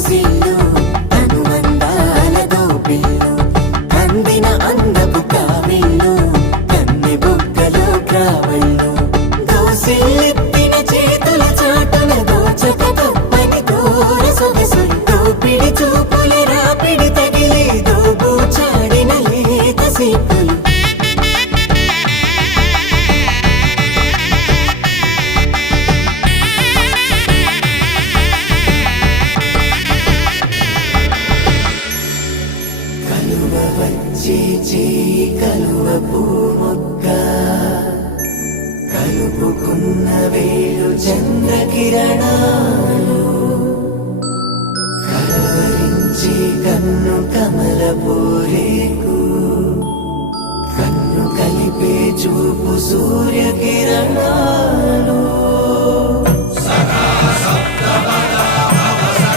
దోసిల్లు అనుబంధాలతో పిల్లు అందిన అందపు కావిళ్ళు కన్నె బుగ్గలో క్రావళ్ళు దోసిల్లెత్తిన చేతుల చాటున దోచక తప్పని దూర సొగసులు దోపిడి చూపుల రాపిడి తగిలి దోబూచాడిన లేత సీపులు కలువ వచ్చి కలువ పూమొక్క కలుపుకున్న వేలు చంద్రకిరణాలు కలవరించి కన్ను కమల పూరేకు కన్ను కలిపే చూపు సూర్యకిరణాలు